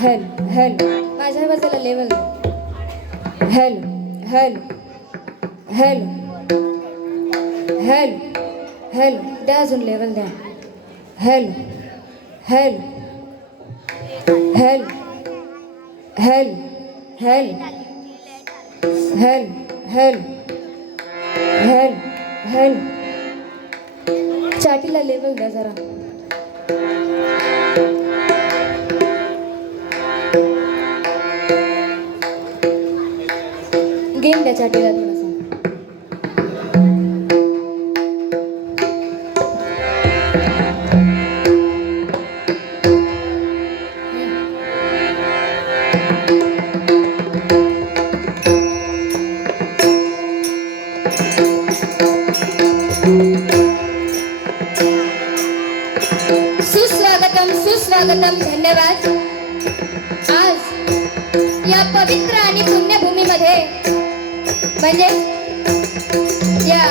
हेल हेल माझ्या बाजूला लेवल हेल हेल हेल हेल हेल द्या अजून लेवल द्या हेल हेल हेल हेल हेल हेल हेल हेल हेल चाटीला लेवल द्या जरा गेम द्या चाटीला थोडासा सुस्वागतम धन्यवाद। आज या पवित्र आणि पुण्यभूमीमध्ये म्हणजे या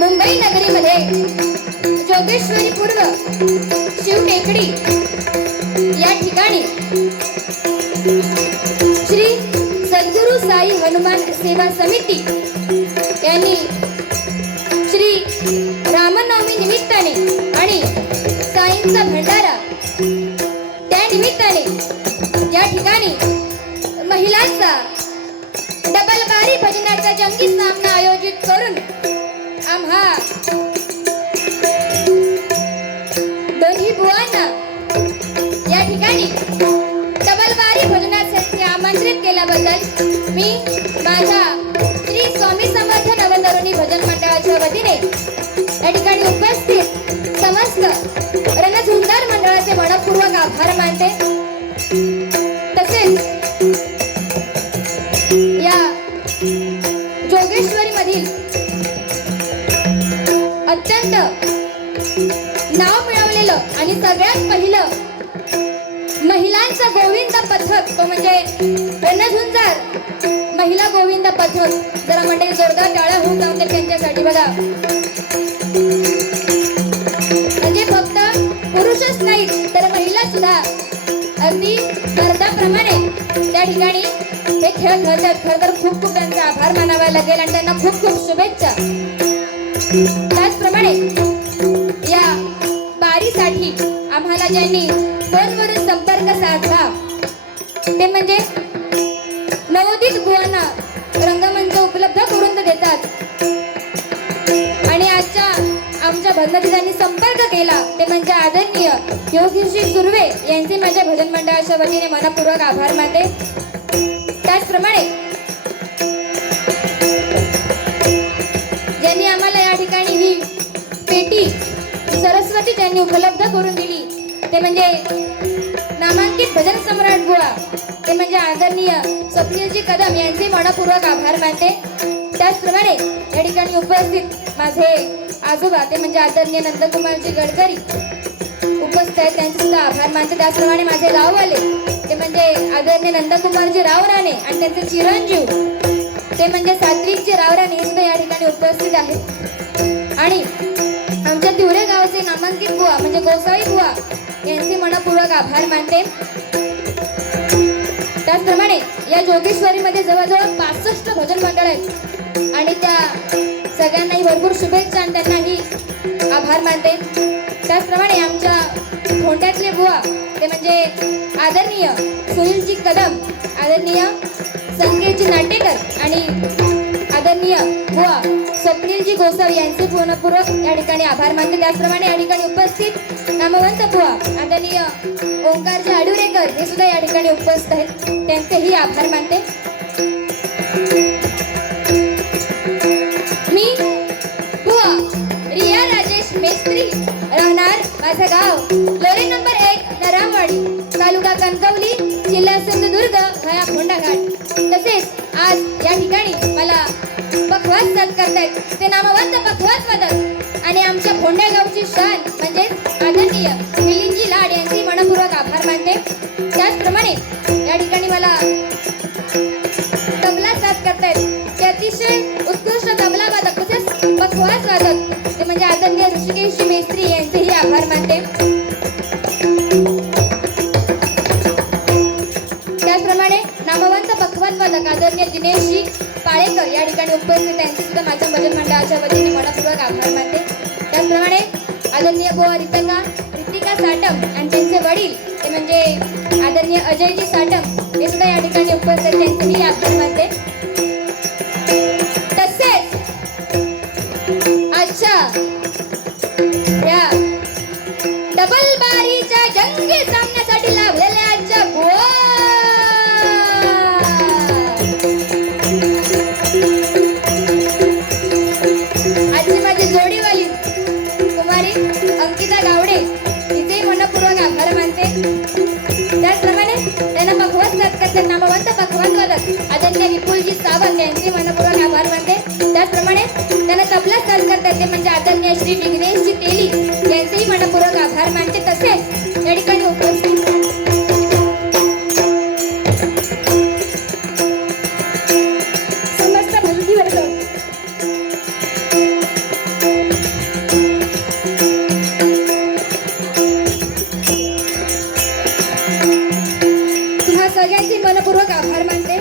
मुंबई नगरीमध्ये जोगेश्वरी पूर्व शिवटेकडी या ठिकाणी श्री सद्गुरु साई हनुमान सेवा समिती यांनी श्री रामनवमी निमित्ताने आणि साईंचा भंडारा त्या निमित्ताने या ठिकाणी महिलांचा डबल बारी भजनाचा जंगी सामना आयोजित करून आम्हा दोन्ही बुवांना या ठिकाणी डबल बारी भजनासाठी आमंत्रित केल्याबद्दल मी माझ्या श्री स्वामी समर्थ नवतरुणी भजन मंडळाच्या वतीने या ठिकाणी उपस्थित समस्त रणझुंजार मंडळाचे मनपूर्वक आभार मानते। तसेच या जोगेश्वरी मधील अत्यंत नाव मिळवलेलं आणि सगळ्यात पहिलं महिलांचा गोविंद पथक तो म्हणजे रणझुंजार महिला गोविंद पथक जरा मंडळी जोरदार टाळ्या होऊन जाऊन त्यांच्यासाठी बघा म्हणजे फक्त पुरुषच नाही तर महिला सुद्धा अगदी स्पर्धाप्रमाणे त्या ठिकाणी हे खेळ खेळतात। खरं तर खूप खूप त्यांचा आभार मानावा लागेल आणि त्यांना खूप खूप शुभेच्छा। त्याचप्रमाणे या बारीसाठी आम्हाला ज्यांनी फोनवरून संपर्क साधला ते म्हणजे नवोदित बुवांना रंगमंच उपलब्ध करून देतात आणि आजच्या आमच्या भजनाची संपर्क केला ते म्हणजे आदरणीय योगीश्री सुर्वे यांचे माझ्या भजन मंडळाच्या वतीने मनपूर्वक आभार मानते। त्याचप्रमाणे ज्यांनी आम्हाला या ठिकाणी ही पेटी सरस्वती ज्यांनी उपलब्ध करून दिली ते म्हणजे नामांकित भजन सम्राट बुवा ते म्हणजे आदरणीय स्वप्नीलजी कदम यांचे मनपूर्वक आभार मानते। त्याचप्रमाणे या ठिकाणी उपस्थित माझे आजोबा ते म्हणजे आदरणीय नंदकुमारजी गडकरी उपस्थित आहेत त्यांचे सुद्धा आभार मानते। त्याचप्रमाणे माझे गाववाले ते म्हणजे आदरणीय नंदकुमारजी रावराणे आणि त्यांचे चिरंजीव ते म्हणजे सात्विकजी रावराणे हे सुद्धा या ठिकाणी उपस्थित आहेत आणि आमच्या तिवरे गावचे नामांकित बुवा म्हणजे गोसावी बुवा यांचे मनपूर्वक आभार मानते। त्याचप्रमाणे या जोगेश्वरीमध्ये जवळजवळ 65 भजन मंडळ आहेत आणि त्या सगळ्यांनाही भरपूर शुभेच्छा आणि त्यांनाही आभार मानते। त्याचप्रमाणे आमच्या धोंड्यातले बुवा ते म्हणजे आदरणीय सुनीलजी कदम आदरणीय संकेतजी नाटेकर आणि आदरणीय बुवा स्वप्नीलजी गोसावी यांचे मनपूर्वक या ठिकाणी आभार मानते। त्याचप्रमाणे या ठिकाणी उपस्थित नामवंत बुवा आदरणीय ओंकारजी आडुरेकर हे सुद्धा या ठिकाणी उपस्थित आहेत त्यांचेही आभार मानते। मी बुवा रिया राजेश मेस्त्री राहणार माझं गाव लोरे नंबर 1 नरामवाडी तालुका कणकवली जिल्हा सिंधुदुर्ग भया फोंडाघाट। तसेच आज या ठिकाणी मला पखवाज साथ करतायत ते नामवंत पखवाज वादक आणि आमच्या फोंड्या गावची शान म्हणजे आदरणीय मिलिंदजी लाड यांचे मनपूर्वक आभार मानते। त्याचप्रमाणे या ठिकाणी मला तबला साथ करतायत ते अतिशय उत्कृष्ट तबला वादक तसेच पखवाज वादक ते म्हणजे आदरणीय ऋषिकेशजी मेस्त्री यांचेही आभार मानते। वडील ते म्हणजे आदरणीय अजयजी साटम हे सुद्धा या ठिकाणी उपस्थित, त्यांचे मी आभार मानते. तसेच अच्छा या डबल बारीच्या जंगी सामन्यासाठी लाभलेल्या आजच्या आजची माझी जोडीवाली कुमारी अंकिता गावडे तिचेही मनपूर्वक आभार मानते. त्याचप्रमाणे त्यांना पखवाज साथ करते नामवंत पखवाज वादक आदरणीय विपुलजी सावंत यांचे मनपूर्वक आभार मानते. त्याचप्रमाणे त्यांना तबला साथ करतात ते म्हणजे आदरणीय श्री विघ्नेशजी तेली यांचेही मनपूर्वक आभार मानते. तसेच या ठिकाणी उपस्थित समस्त भजनी वर्ग तुम्हा सगळ्यांचे मनपूर्वक आभार मानते.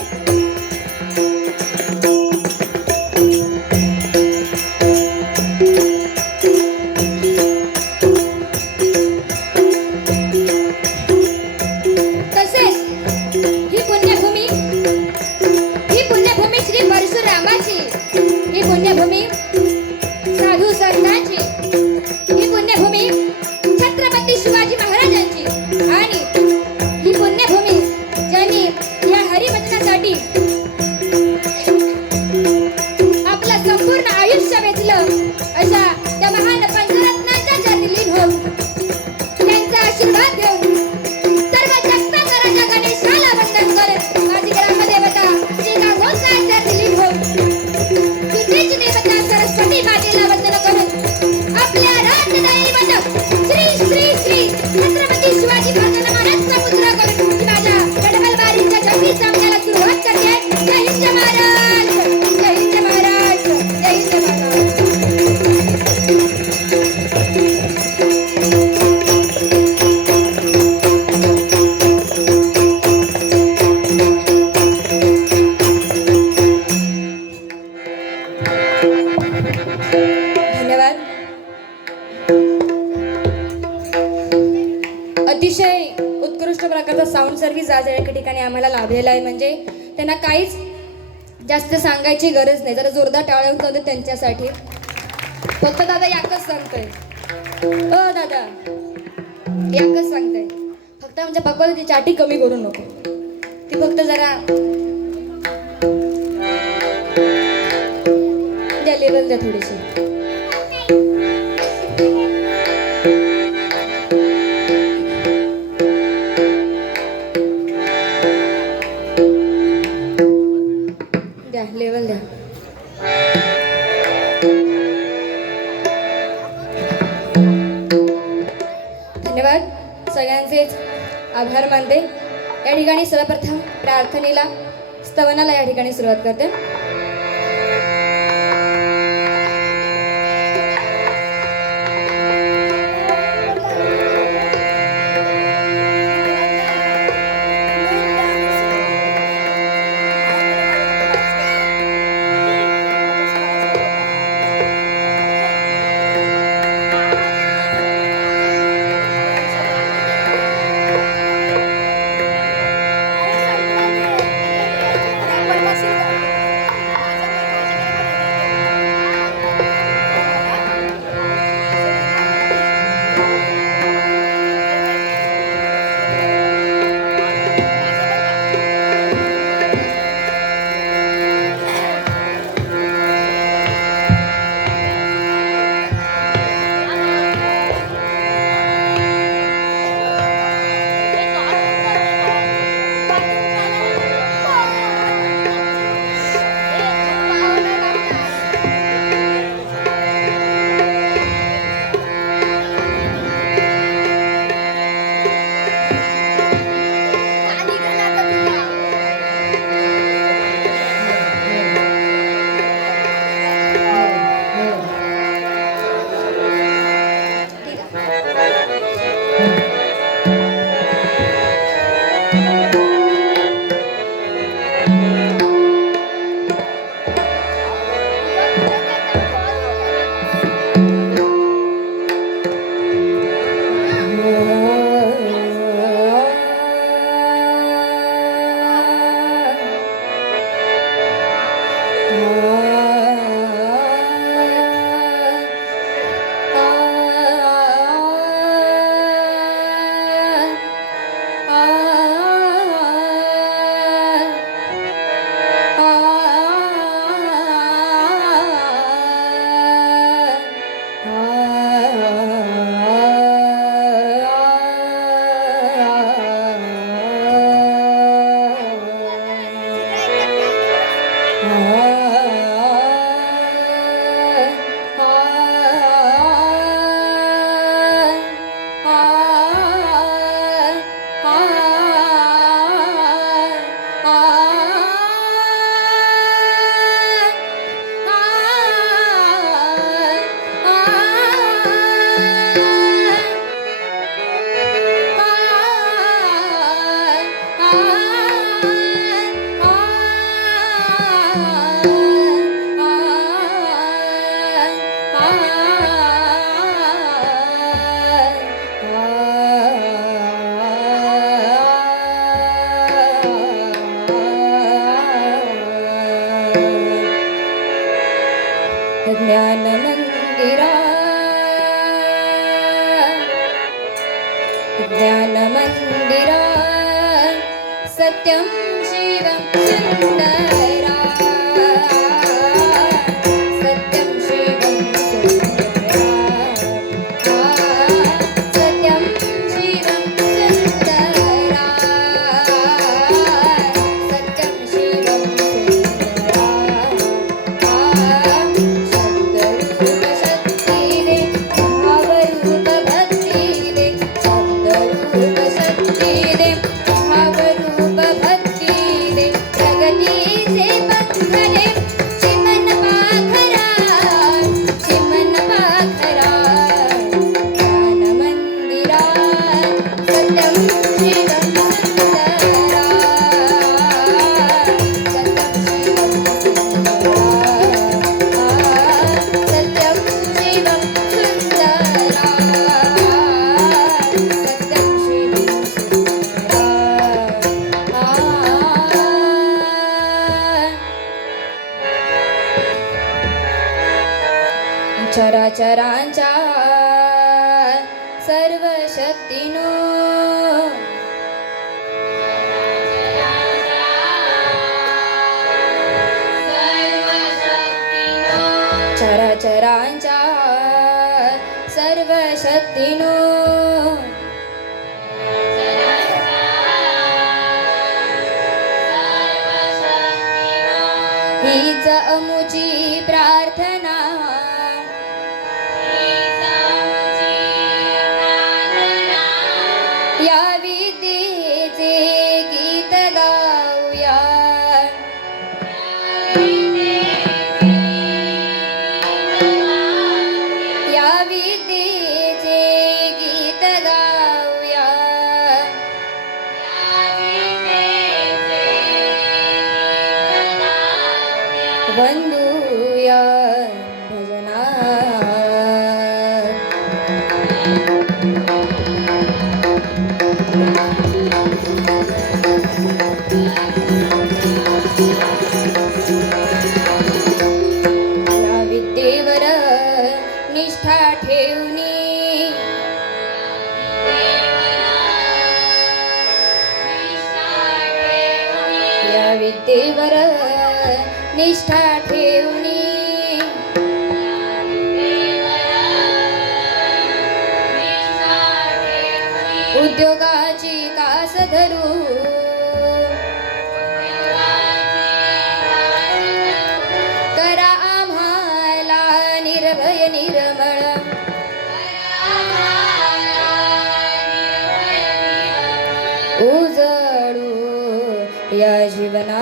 तसेच ही पुण्यभूमी श्री परशुरामाची, ही पुण्यभूमी साधू संतांची, ही पुण्यभूमी छत्रपती शिवाजी महाराजांची आणि ही पुण्यभूमी ज्यांनी या हरिभजनासाठी आपलं संपूर्ण आयुष्य वेचलं अशा त्या महान पंचरत्नांच्या चरणी लीन होऊन त्यांचा आशीर्वाद घेऊन सर्व जगताचा राजा गणेशाला वंदन करत माझी ग्रामदेवता श्री गांगोळच्या चरणी लीन होऊन विद्येची देवता सरस्वती मातेला वंदन करून आपल्या राजदैवत श्री श्री श्री छत्रपती शिवाजी महाराजांचा मुद्रा करून मी माझ्या डबल बारीच्या जंगी सामन्याला सुरुवात करते. जय हिंद महाराज, जय हिंद महाराज, जय हिंद महाराज. धन्यवाद. अतिशय उत्कृष्ट प्रकारचा साऊंड सर्व्हिस आज या ठिकाणी आम्हाला लाभलेला आहे. म्हणजे त्यांना काहीच जास्त सांगायची गरज नाही. जरा जोरदार टाळ्या होत होते त्यांच्यासाठी. फक्त दादा याकच सांगतोय, दादा याकच सांगतोय, फक्त आमच्या पप्पाला ती चाटी कमी करू नको. ती फक्त जरा द्या, लेवल द्या थोडीशी. द्या लेवल द्या. धन्यवाद. सगळ्यांचेच आभार मानते. या ठिकाणी सर्वप्रथम प्रार्थनेला स्तवनाला या ठिकाणी सुरुवात करते. ज्ञान मंदिरा ज्ञान मंदिरा सत्यं शिवं सुंदरा सत्यं शिवं सुंदरा सत्यं शिवं सुंदरा सत्यं शिवं सुंदरा शब्दरूप शक्ती दे भावरूप भक्ती दे शब्दरूप शक्ती दे भावरूप भक्ती दे प्रगतीचे पंख दे चिमण पाखरा ज्ञान मंदिरा सत्यं शिवं सुंदरा सत्यं शिवं सुंदरा सत्यं शिवं सुंदरा सत्यं शिवं सुंदरा चराचरांच्या सर्व शक्तीनो चराचरांच्या सर्व शक्तीनो हीच अमुची प्रार्थना या विद्येचे गीत गाऊया या विद्येचे गीत गाऊया वंदूया भजनात या विद्येवर निष्ठा ठेवणी या विद्येवर निष्ठा ठेवणी उद्योगाची कास धरू करा आम्हाला निर्भय निर्मळ उजळू या जीवना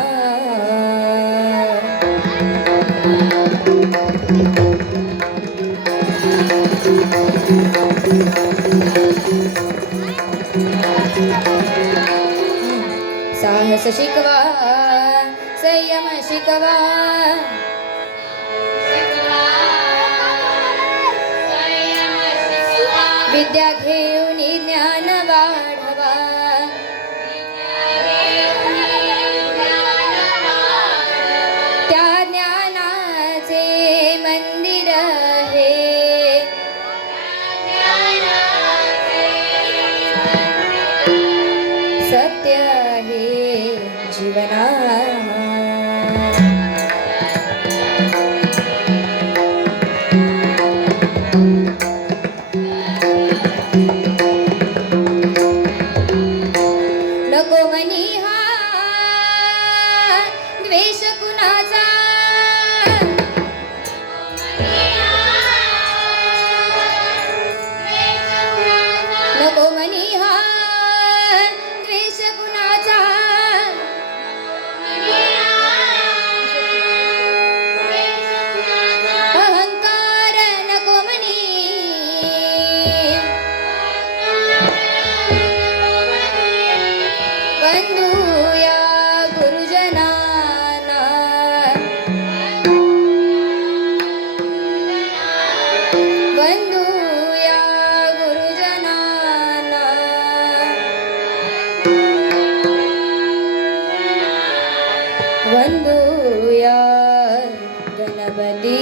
साहस शिकवा संयम शिकवा विद्या घेऊन ज्ञान वाढवा त्या ज्ञानाचे मंदिर हे सत्य हे जीवना नको मनी हा द्वेष कुणाचा नको मनी हा द्वेष कुणाचा अहंकार नको मनी वंदूया गुरुजनाना वंदूया गुरुजनाना वंदूया गणपती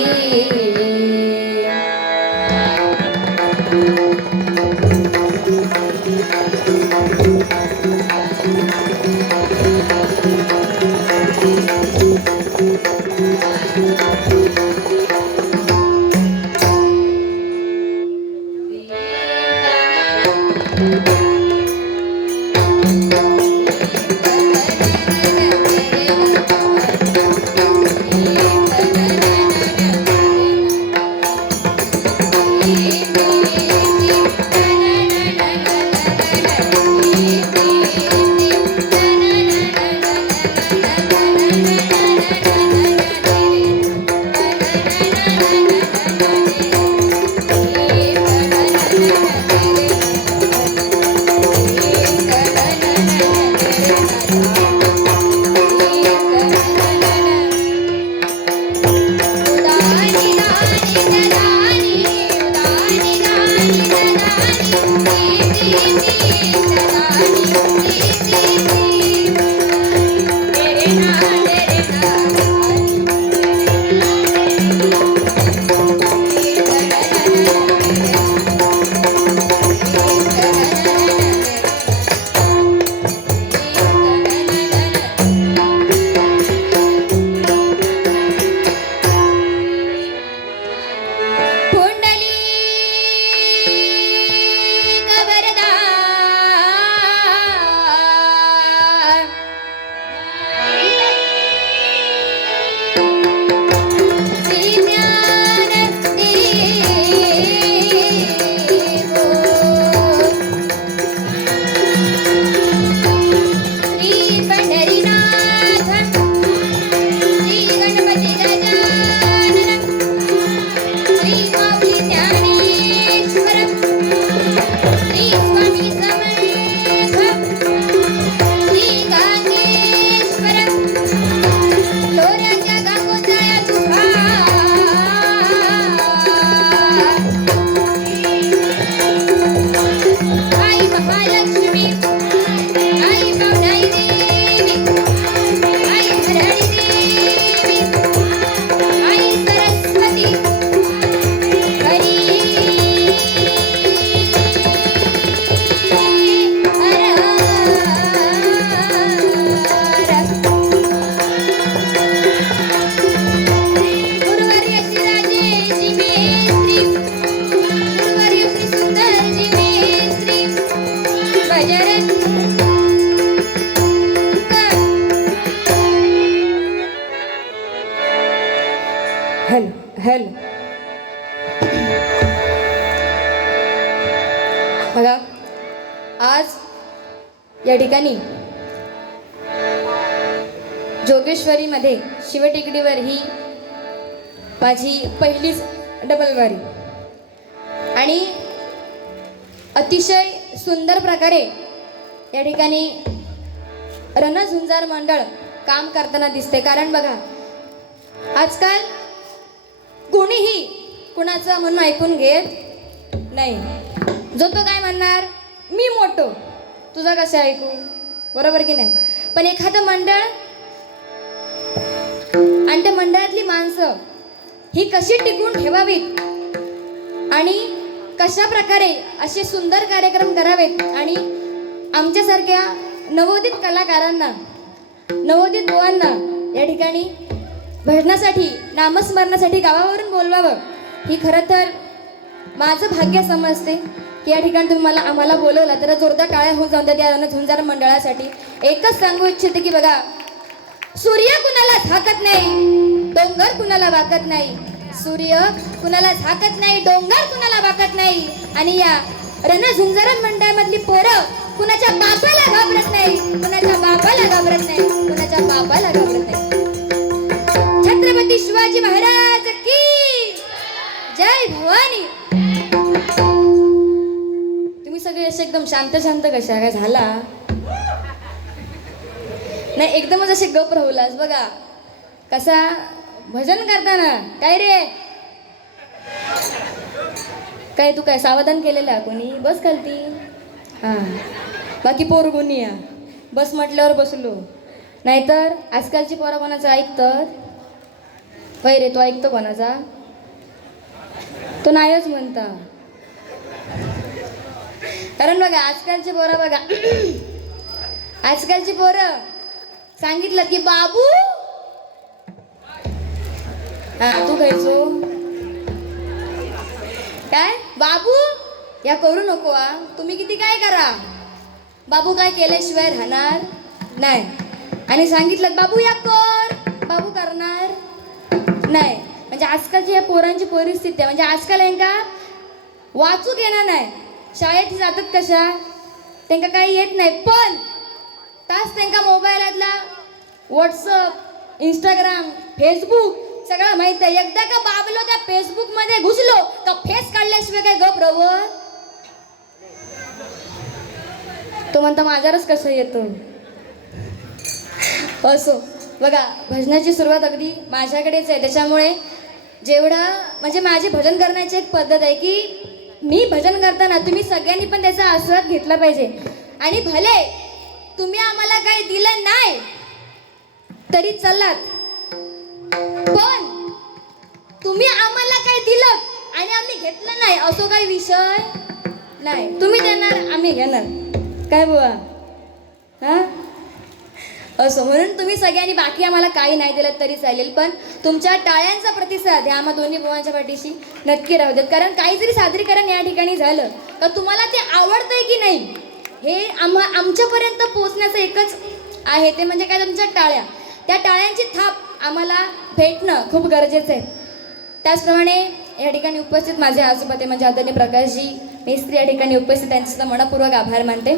हॅलो हॅलो बघा आज या ठिकाणी जोगेश्वरीमध्ये शिवटेकडीवर ही माझी पहिलीच डबलवारी आणि अतिशय सुंदर प्रकारे या ठिकाणी रणझुंजार मंडळ काम करताना दिसते. कारण बघा आजकाल कोणीही कुणाचं म्हणून ऐकून घेत नाही. जो तो काय म्हणणार, मी मोठो, तुझा कसं ऐकू, बरोबर की नाही. पण एखादं मंडळ आणि त्या मंडळातली माणसं ही कशी टिकून ठेवावीत आणि कशा प्रकारे असे सुंदर कार्यक्रम करावेत आणि आमच्यासारख्या नवोदित कलाकारांना, नवोदित बुवांना या ठिकाणी भजनासाठी, नामस्मरणासाठी गावावरून बोलवावं, ही खरं तर माझं भाग्य समजते की या ठिकाणी तुम्ही आम्हाला बोलवलं. तर जोरदार टाळ्या होऊन जाऊन द्या त्या रणझुंजार मंडळासाठी. एकच सांगू इच्छिते की बघा, सूर्य कुणाला झाकत नाही, डोंगर कुणाला वाकत नाही. सूर्य कुणाला झाकत नाही, डोंगर कुणाला वाकत नाही. आणि या रणझुंजार मंडळामधली पोरं कुणाच्या बापाला घाबरत नाही, कुणाच्या बापाला घाबरत नाही, कुणाच्या बापाला घाबरत नाही. छत्रपती शिवाजी महाराज की जय भवानी. तुम्ही सगळे असे एकदम शांत शांत कशा काय झाला नाही, एकदमच असे गप राहुलास. बघा कसा भजन करताना काय रे, काय तू काय सावधान केलेला कोणी, बस खालती. हां बाकी पोर कोणी या बस म्हटल्यावर बसलो. नाहीतर आजकालची पोरं कोणाचं ऐकतात होय रे, तो ऐकतो कोणाचा, तो नाहीच म्हणता. कारण बघा आजकालची पोरं, बघा आजकालची पोरं सांगितलं की बाबू, हा तू खायचो काय बाबू, या करू नको. तुम्ही किती काय करा, बाबू काय केल्याशिवाय राहणार नाही. आणि सांगितलं बाबू या कर, बाबू करणार नाही. म्हणजे आजकालची या पोरांची परिस्थिती आहे. म्हणजे आजकाल यांका वाचूक येणार नाही. शाळेत जातात कशा, त्यांना काही येत नाही, पण तास त्यांना मोबाईलातला व्हॉट्सअप, इंस्टाग्राम, फेसबुक सगळं माहित आहे. एकदा का बाबलो त्या फेसबुक मध्ये घुसलो का फेस काढल्याशिवाय काय गप रवत. तो म्हणता माझ्यावरच कसं येतं. असो बघा, भजनाची सुरुवात अगदी माझ्याकडेच आहे. त्याच्यामुळे जेवढा म्हणजे माझी भजन करण्याची एक पद्धत आहे की मी भजन करताना तुम्ही सगळ्यांनी पण त्याचा आस्वाद घेतला पाहिजे. आणि भले तुम्ही आम्हाला काही दिलं नाही तरी चलात, पण तुम्ही आम्हाला काही दिलं आणि आम्ही घेतलं नाही असो काही विषय नाही. तुम्ही देणार आम्ही घेणार, काय बुवा हा असो. म्हणून तुम्ही सगळ्यांनी बाकी आम्हाला काही नाही दिलं तरी चालेल, पण तुमच्या टाळ्यांचा प्रतिसाद ह्या आम्हा दोन्ही बुवांच्या पाठीशी नक्की राहू देत. कारण काही जरी सादरीकरण या ठिकाणी झालं तर तुम्हाला ते आवडतंय की नाही हे आमच्यापर्यंत पोहोचण्याचं एकच आहे, ते म्हणजे काय, तुमच्या टाळ्या. त्या टाळ्यांची थाप आम्हाला भेटणं खूप गरजेचं आहे. त्याचप्रमाणे या ठिकाणी उपस्थित माझे आजोबा ते म्हणजे आदरणीय प्रकाशजी मेस्त्री या ठिकाणी उपस्थित, त्यांचे सुद्धा मनपूर्वक आभार मानते.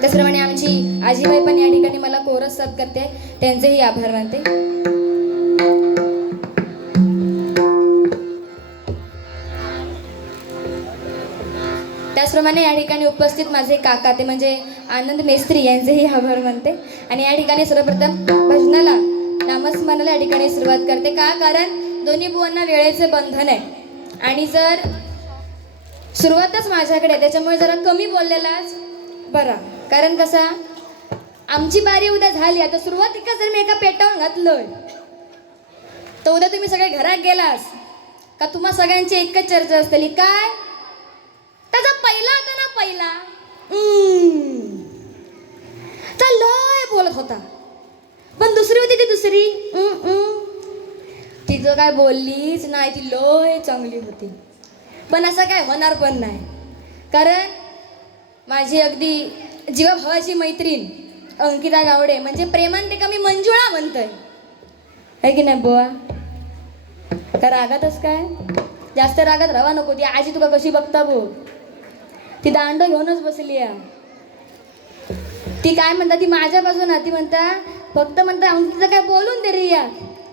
त्याचप्रमाणे आमची आजीबाई पण या ठिकाणी मला कोरस साथ करते, त्यांचेही आभार मानते. त्याचप्रमाणे या ठिकाणी उपस्थित माझे काका ते म्हणजे आनंद मेस्त्री यांचेही आभार मानते. आणि या ठिकाणी सर्वप्रथम भजनाला, नामस्मरणाला या ठिकाणी सुरुवात करते. का, कारण दोन्ही बुवांना वेळेचे बंधन आहे आणि जर सुरुवातच माझ्याकडे आहे त्याच्यामुळे जरा कमी बोललेलाच बरा. कारण कसा, आमची बारी उद्या झाली, आता सुरुवातीला जर मी एका पेटावून घातलं तर उद्या तुम्ही सगळे घरात गेलास का तुम्हा सगळ्यांची एकच चर्चा असतली, काय त्याचा पहिला होता ना, पहिला तर लय बोलत होता, पण दुसरी होती ती दुसरी तिचं काय बोललीच नाही, ती लय चांगली होती. पण असं काय होणार पण नाही, कारण माझी अगदी जीवाभावाची मैत्रीण अंकिता गावडे म्हणजे प्रेमान ते का मी मंजुळा म्हणतोय आहे की नाही बुवा? का रागातच काय? जास्त रागात राहा नको. ती आजी तुका कशी बघता भो, ती दांड घेऊनच बसली आहे. ती काय म्हणता, ती माझ्या बाजून ती म्हणता फक्त म्हणता अंकिता काय बोलून दे रे या,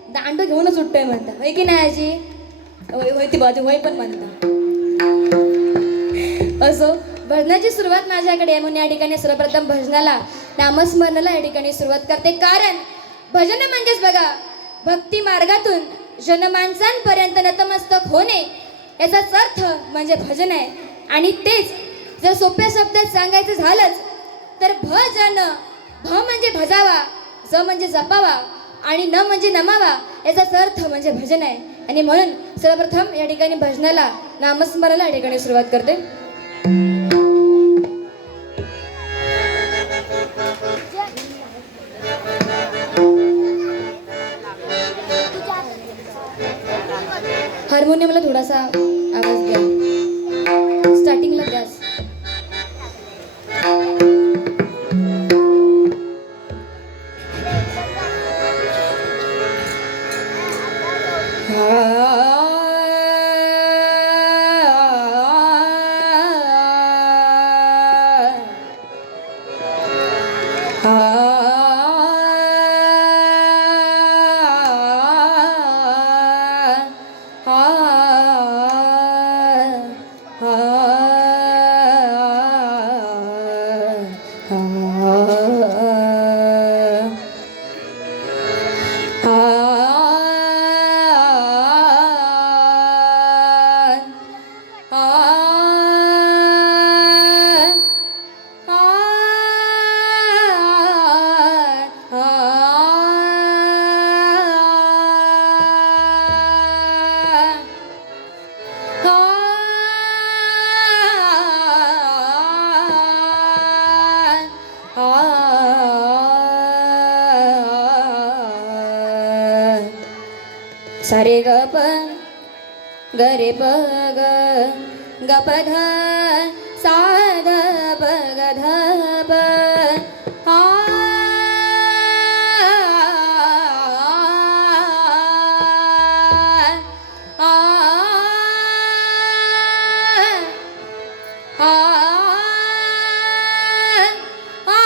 दांड घेऊनच सुटतोय म्हणता. होय की नाही आजी? होय ती बाजू होय पण म्हणता. असो, भजनाची सुरुवात माझ्याकडे आहे म्हणून या ठिकाणी सर्वप्रथम भजनाला नामस्मरणाला या ठिकाणी सुरुवात करते. कारण भजन म्हणजेच बघा भक्ती मार्गातून जनमानसांपर्यंत नतमस्तक होणे याचाच अर्थ म्हणजे भजन आहे. आणि तेच जर सोप्या शब्दात सांगायचं झालंच तर भजन, भ म्हणजे भजावा, ज म्हणजे जपावा आणि न म्हणजे नमावा याचाच अर्थ म्हणजे भजन आहे. आणि म्हणून सर्वप्रथम या ठिकाणी भजनाला नामस्मरणाला या ठिकाणी सुरुवात करते. हार्मोनियमला थोडासा आवाज द्या, स्टार्टिंगला द्यास. सारे ग प ग रे प ग ग प ध सा ध प ग ध प आ आ आ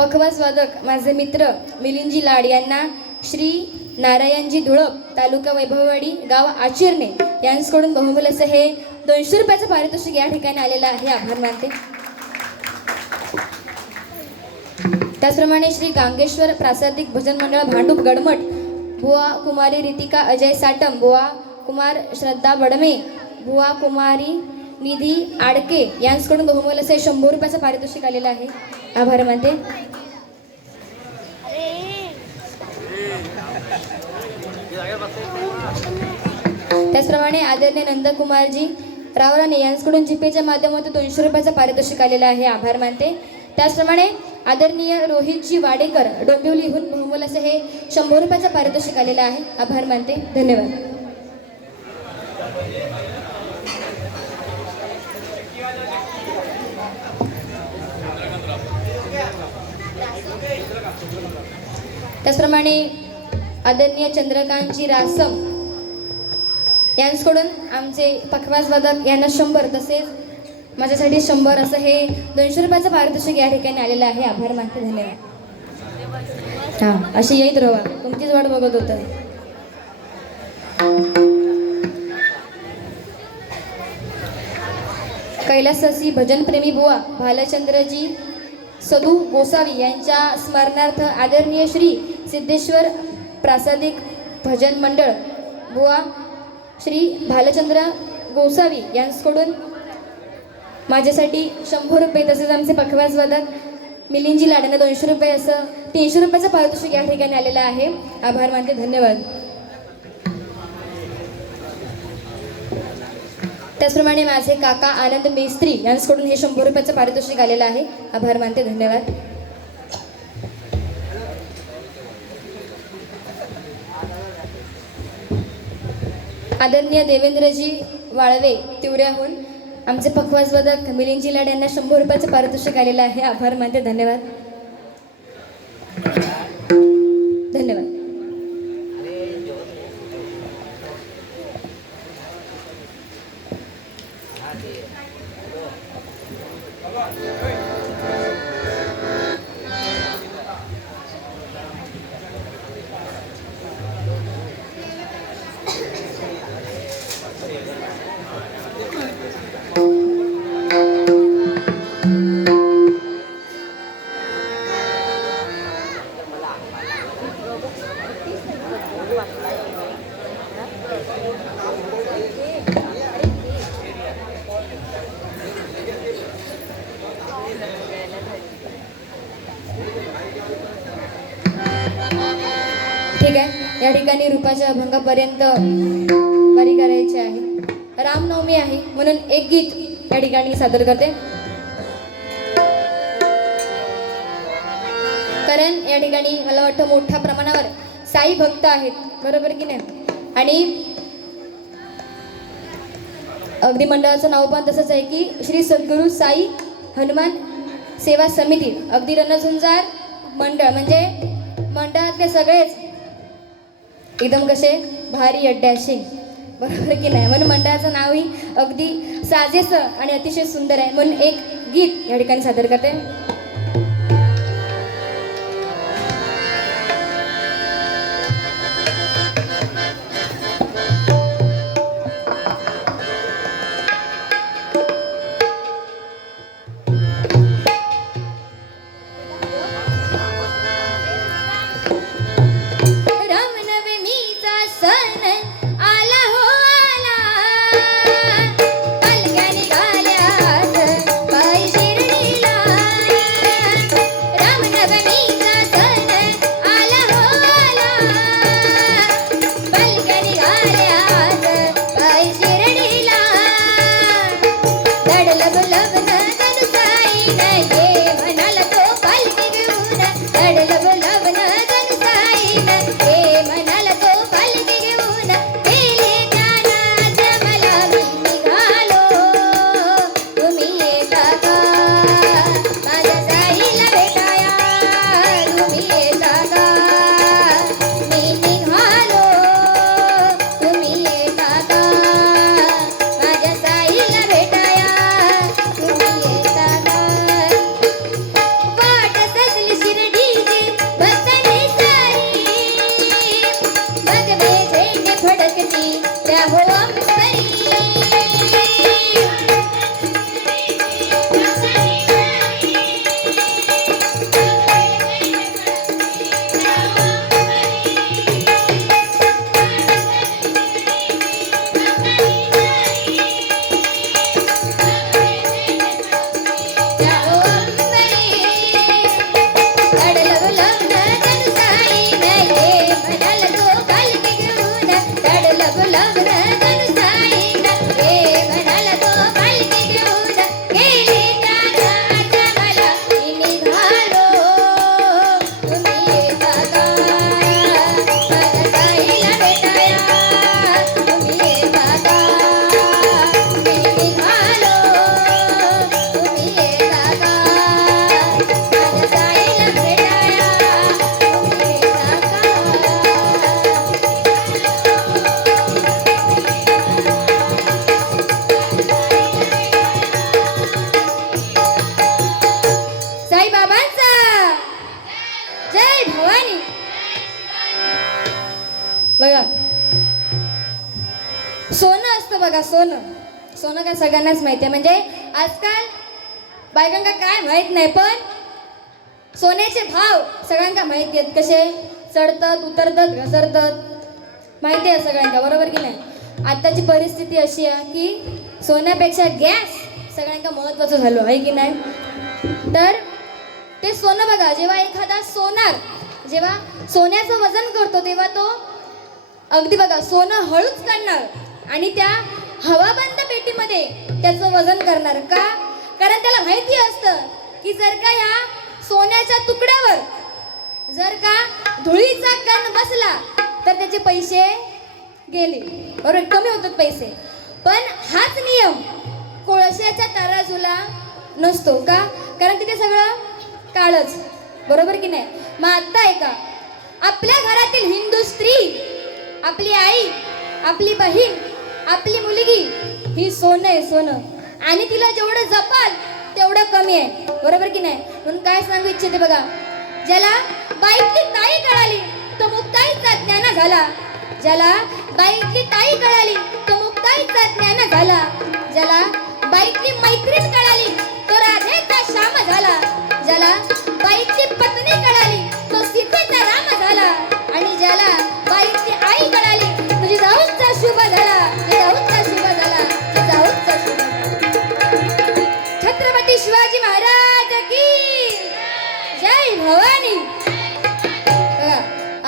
पखवाज वादक माझे मित्र मिलिंदजी लाड यांना श्री नारायणजी धुळप तालुका वैभववाडी गाव आचिरणे यांच्याकडून बहुमूल्य असं हे 200 रुपयाचं पारितोषिक या ठिकाणी आलेलं आहे. आभार मानते. त्याचप्रमाणे श्री गांगेश्वर प्रासादिक भजन मंडळ भांडूप गडमठ बुवा कुमारी रितिका अजय साटम, बुवा कुमार श्रद्धा बडमे, बुवा कुमारी निधी आडके यांच्याकडून बहुमूल्य असे 100 रुपयाचं पारितोषिक आलेलं आहे. आभार मानते. त्याचप्रमाणे आदरणीय नंदकुमारजी रावराणे यांच्याकडून जीपेच्या माध्यमातून 200 रुपयाचं पारितोषिक आलेलं आहे. आभार मानते. त्याचप्रमाणे आदरणीय रोहितजी वाडेकर डोंबिवलीहून बहुमूल्य असं हे 100 रुपयाचं पारितोषिक आलेलं आहे. आभार मानते. धन्यवाद. त्याचप्रमाणे आदरणीय चंद्रकांतजी रासम यांच्याकडून आमचे पखवाज वादक यांना 100 तसेच माझ्यासाठी 100 असं हे 200 रुपयाचं पारितोषिक या ठिकाणी आलेलं आहे. आभार मानते. धन्यवाद. हां, अशी येत रवा, तुमचीच वाट बघत होतं. कैलासवासी भजनप्रेमी बुवा भालचंद्रजी सदू गोसावी यांच्या स्मरणार्थ आदरणीय श्री सिद्धेश्वर प्रासादिक भजन मंडळ बुवा श्री भालचंद्र गोसावी यांच्याकडून माझ्यासाठी 100 रुपये तसेच आमचे पखवाज वादक मिलिंदजी लाडांना 200 रुपये असं 300 रुपयाचं पारितोषिक या ठिकाणी आलेलं आहे. आभार मानते. धन्यवाद. त्याचप्रमाणे माझे काका आनंद मेस्त्री यांच्याकडून हे 100 रुपयाचं पारितोषिक आलेलं आहे. आभार मानते. धन्यवाद. आदरणीय देवेंद्रजी वाळवे तिवऱ्याहून आमचे पखवाज वादक मिलिंदजी लाड यांना 100 रुपयाचं पारितोषिक आलेलं आहे. आभार मानते. धन्यवाद. धन्यवाद. ठीक आहे. या ठिकाणी रूपाच्या अभंगापर्यंत वारी करायची आहे. रामनवमी आहे म्हणून एक गीत या ठिकाणी सादर करते. कारण या ठिकाणी मला वाटतं मोठ्या प्रमाणावर साई भक्त आहेत, बरोबर की नाही. आणि अगदी मंडळाचं नाव पण तसंच आहे की श्री सद्गुरू साई हनुमान सेवा समिती. अगदी रणझुंजार मंडळ म्हणजे मंडळातले सगळेच एकदम कसे भारी अड्ड्याशी, बरोबर की नाही. म्हणून मंडळाचं नावही अगदी साजेसं आणि अतिशय सुंदर आहे. म्हणून एक गीत या ठिकाणी सादर करते. पायी शिर्डीला बघा सोनं असतं बघा, सोनं सोनं काय सगळ्यांनाच माहिती आहे. म्हणजे आजकाल बायकांना काय माहित नाही, पण सोन्याचे भाव सगळ्यांना माहिती आहेत. कसे चढतात, उतरतात, घसरतात, माहिती आहे सगळ्यांना, बरोबर की नाही. आताची परिस्थिती अशी आहे की सोन्यापेक्षा गॅस सगळ्यांना महत्त्वाचं झालं आहे की नाही. तर ते सोनं बघा, जेव्हा एखादा सोनार जेव्हा सोन्याचं वजन करतो तेव्हा तो अगदी बघा सोनं हळूच काढणार आणि त्या हवाबंद पेटीमध्ये त्याचं वजन करणार. का? कारण त्याला माहिती असतं की जर का ह्या सोन्याच्या तुकड्यावर जर का धुळीचा कण बसला तर त्याचे पैसे गेले, बरोबर, कमी होतात पैसे. पण हाच नियम कोळशाच्या तराजूला नसतो. का? कारण तिथे सगळं काळच, बरोबर की नाही. मग आता ऐका, आपल्या घरातील हिंदू स्त्री, आपली आई, आपली बहीण, आपली मुलगी ही सोनं आहे, सोनं. आणि तिला जेवढं जपाल तेवढं कमी आहे, बरोबर की नाही. म्हणून काय सांगू इच्छिते बघा, ज्याला बाईतली ताई कळाली तो मुक्ताईचा ज्ञान झाला, ज्याला बाईतली ताई कळाली तो मुक्ताईचा ज्ञान झाला, ज्याला बाईतली मैत्रीण कळाली तो राधेचा श्याम झाला, ज्याला बाईतली पत्नी कळाली तो सीतेचा राम झाला, आणि ज्याला बाईतली आई कळाली तुझी जाऊचा शुभ झाला, जाऊचा शुभ झाला, जाऊचा शुभ झाला. छत्रपती शिवाजी महाराज की जय भवानी.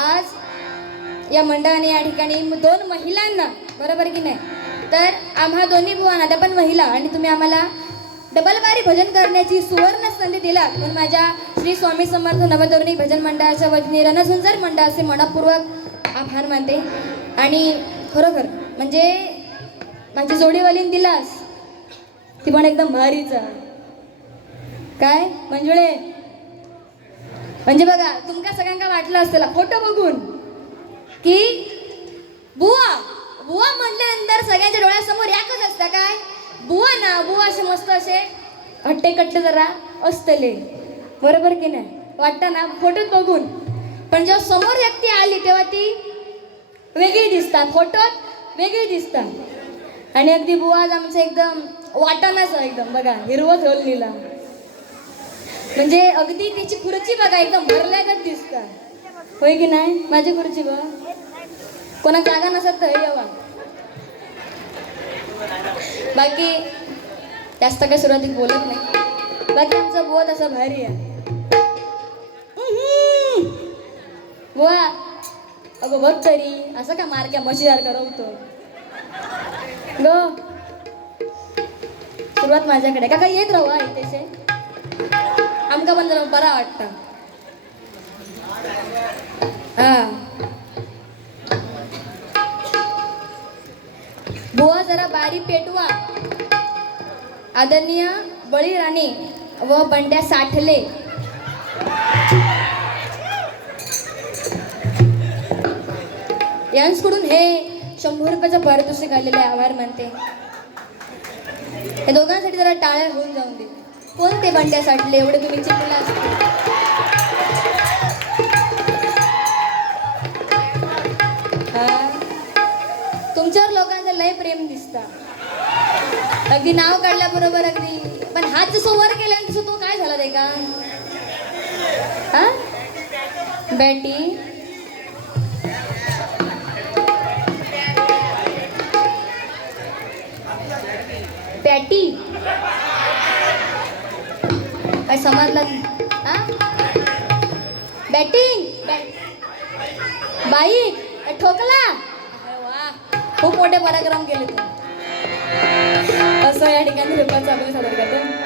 आज या मंडळाने या ठिकाणी दोन महिलांना, बरोबर की नाही, तर आम्हा दोन्ही बुवांना, त्या पण महिला, आणि तुम्ही आम्हाला डबलबारी भजन करण्याची सुवर्ण संधी दिला, म्हणून माझ्या श्री स्वामी समर्थ नवतरुणी भजन मंडळाच्या वतीने रणझुंजार मंडळाचे मनपूर्वक आभार मानते. आणि खरोखर म्हणजे माझी जोडीवालीन दिलास ती पण एकदम भारीच आहे. काय मंजुळे, म्हणजे बघा तुमका सगळ्यांना वाटलं असतं फोटो बघून की बुवा बुवा म्हटल्यानंतर सगळ्यांच्या डोळ्यासमोर याकच असतं काय, बुवा ना, बुवा असे मस्त असे हट्टे कट्टे जरा असतले, बरोबर की नाही, वाटतं ना फोटोत बघून. पण जेव्हा समोर व्यक्ती आली तेव्हा ती वेगळी दिसतात, फोटोत वेगळी दिसतात. आणि अगदी बुवा आमचं एकदम वाटाणाच एकदम बघा हिरवं झोल लिला, म्हणजे अगदी त्याची खुर्ची बघा एकदम भरल्यागत दिसतात, होय की नाही. माझी खुर्ची बघ, कोणा जागा नसत तर यावा. बाकी जास्त काही सुरुवातीत बोलत नाही. बाकी आमचा बुवा तसा भारी आहे. बुवा अगं बघ तरी असं का मारक्या मशीदार करवतो ग. सुरुवात माझ्याकडे का येत राहू इथे, आमका पण जरा बरा वाटतं. हा बुवा जरा बारी पेटवा. आदरणीय बळी राणे व बंड्या साठले यांकडून हे 100 रुपयाचं पारितोषिक आलेले आभार मानते. या दोघांसाठी जरा टाळ्या होऊन जाऊन दे. कोण ते बंड्या साठले, एवढे तुम्ही चिपला असते. तुमच्यावर लोकांचं लय प्रेम दिसतं, अगदी नाव काढल्याबरोबर अगदी. पण हात जसं वर केल्यानं तसं तो काय झाला ते का हा बॅटी. पॅटी काय समजला हा. बॅटिंग बाईक ठोकला, खूप मोठे पराक्रम केले तू. असं या ठिकाणी रूपाचं आपल्याला सादर करते.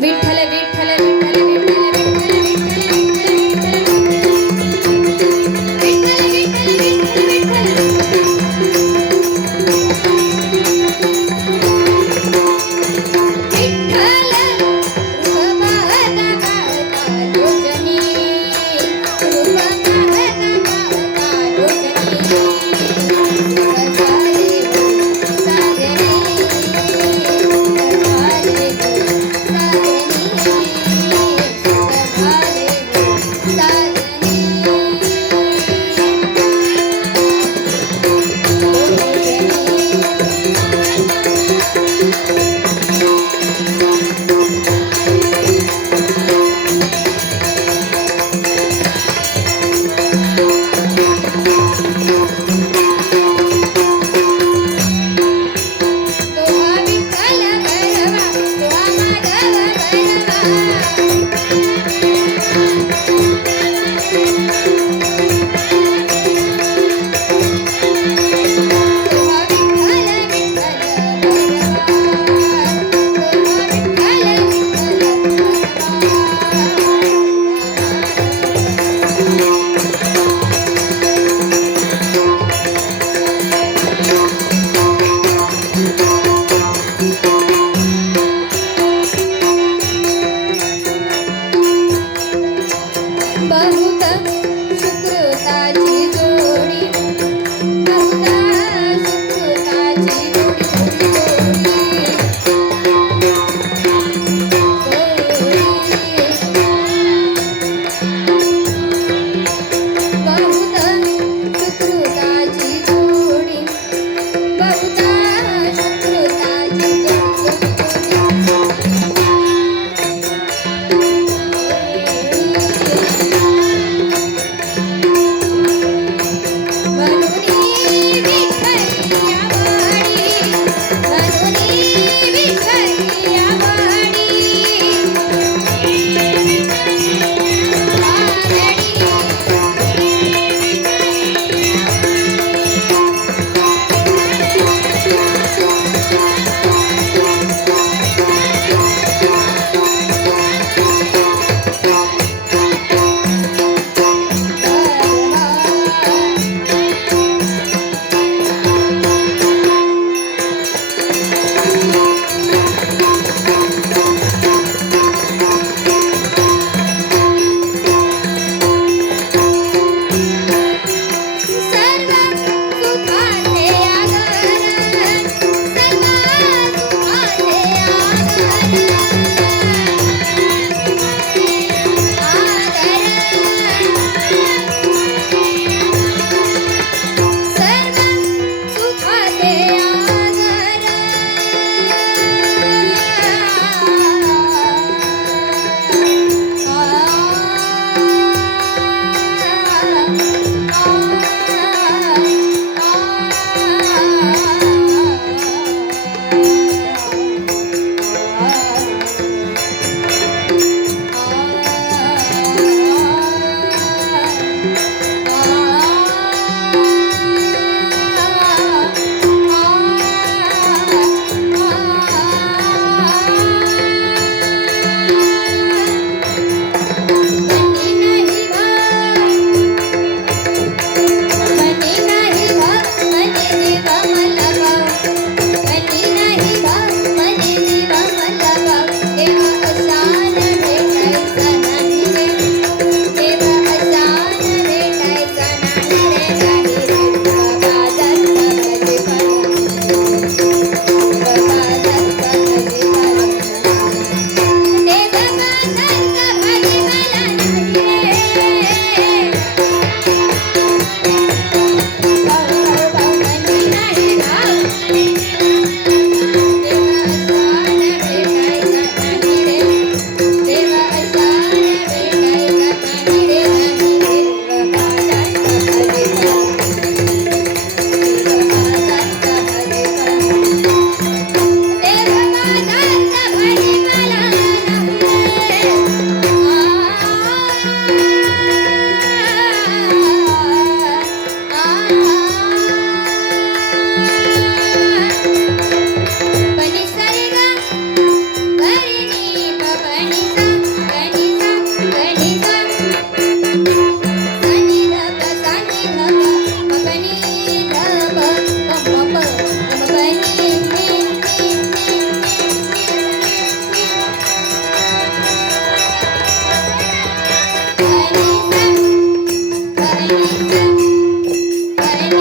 विठ्ठल विठ्ठल विठ्ठल विठ्ठल विठ्ठल विठ्ठल विठ्ठल विठ्ठल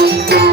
रे